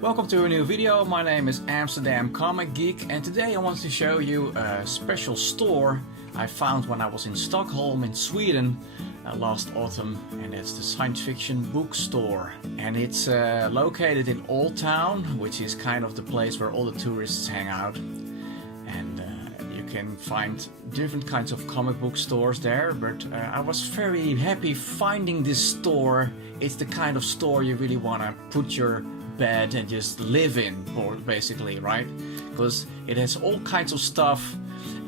Welcome to a new video. My name is Amsterdam Comic Geek, and today I want to show you a special store I found when I was in Stockholm in Sweden last autumn, and it's the Science Fiction Bookstore. And it's located in Old Town, which is kind of the place where all the tourists hang out. And you can find different kinds of comic book stores there, but I was very happy finding this store. It's the kind of store you really want to put your bed and just live in, basically, right? Because it has all kinds of stuff,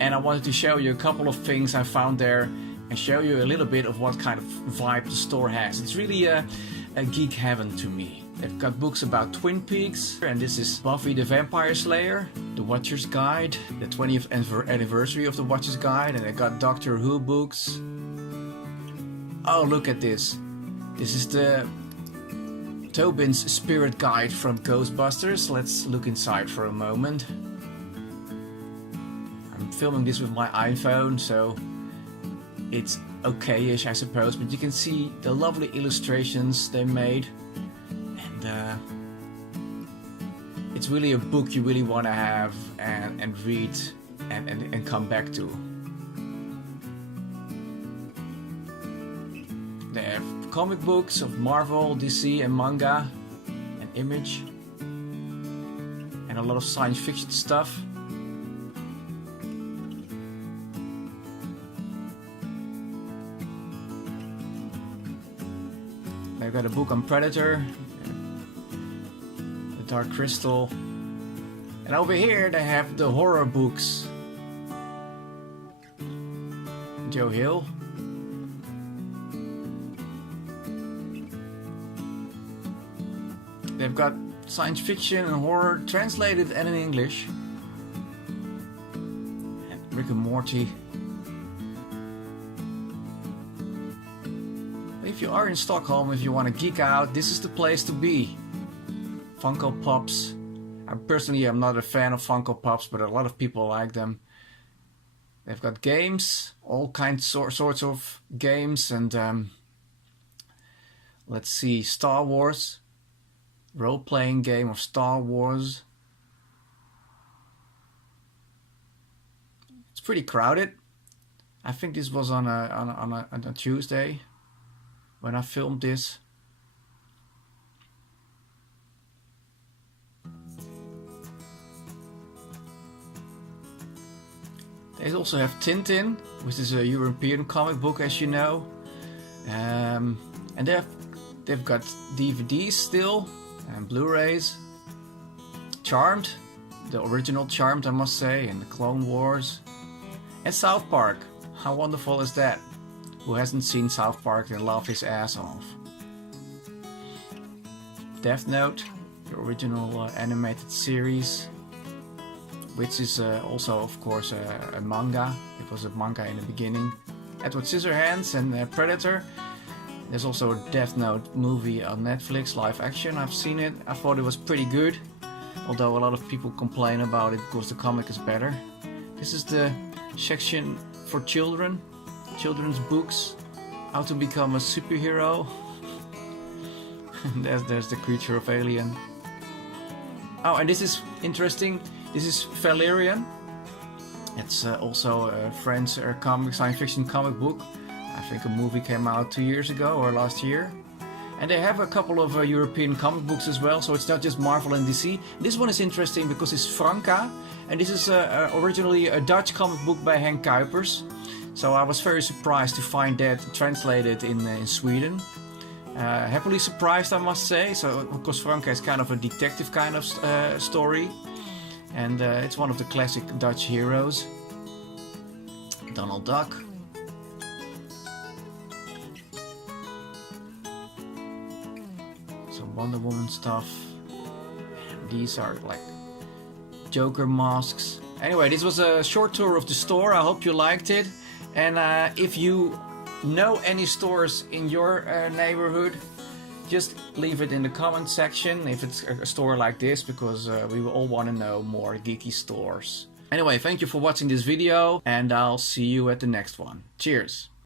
and I wanted to show you a couple of things I found there and show you a little bit of what kind of vibe the store has. It's really a geek heaven to me. They've got books about Twin Peaks, and this is Buffy the Vampire Slayer, The Watcher's Guide, the 20th anniversary of The Watcher's Guide, and they got Doctor Who books. Oh, look at this. This is the Tobin's Spirit Guide from Ghostbusters. Let's look inside for a moment. I'm filming this with my iPhone, so it's okay-ish, I suppose, but you can see the lovely illustrations they made, and it's really a book you really want to have and read and come back to. They have comic books of Marvel, DC, and manga, and Image, and a lot of science fiction stuff. They've got a book on Predator, the Dark Crystal, and over here they have the horror books. Joe Hill. They've got science fiction and horror translated and in English. And Rick and Morty. If you are in Stockholm, if you want to geek out, this is the place to be. Funko Pops. Personally, I'm not a fan of Funko Pops, but a lot of people like them. They've got games, all kinds sorts of games, and let's see, Star Wars. Role-playing game of Star Wars. It's pretty crowded. I think this was on a Tuesday when I filmed this. They also have Tintin, which is a European comic book, as you know, and they've got DVDs still. And Blu-rays. Charmed, the original Charmed, I must say, and the Clone Wars, and South Park. How wonderful is that? Who hasn't seen South Park and laughed his ass off? Death Note, the original animated series, which is also, of course, a manga. It was a manga in the beginning. Edward Scissorhands and Predator. There's also a Death Note movie on Netflix, live action. I've seen it. I thought it was pretty good, although a lot of people complain about it because the comic is better. This is the section for children, children's books, how to become a superhero. there's the Creature of Alien. Oh, and this is interesting. This is Valerian. It's also a French science fiction comic book. I think a movie came out 2 years ago or last year. And they have a couple of European comic books as well, so it's not just Marvel and DC. This one is interesting because it's Franca, and this is originally a Dutch comic book by Henk Kuipers. So I was very surprised to find that translated in Sweden. Happily surprised, I must say, so because Franca is kind of a detective kind of story. And it's one of the classic Dutch heroes. Donald Duck. Some Wonder Woman stuff. And these are like Joker masks. Anyway, this was a short tour of the store. I hope you liked it. And if you know any stores in your neighborhood, just leave it in the comment section if it's a store like this, because we all want to know more geeky stores. Anyway, thank you for watching this video, and I'll see you at the next one. Cheers!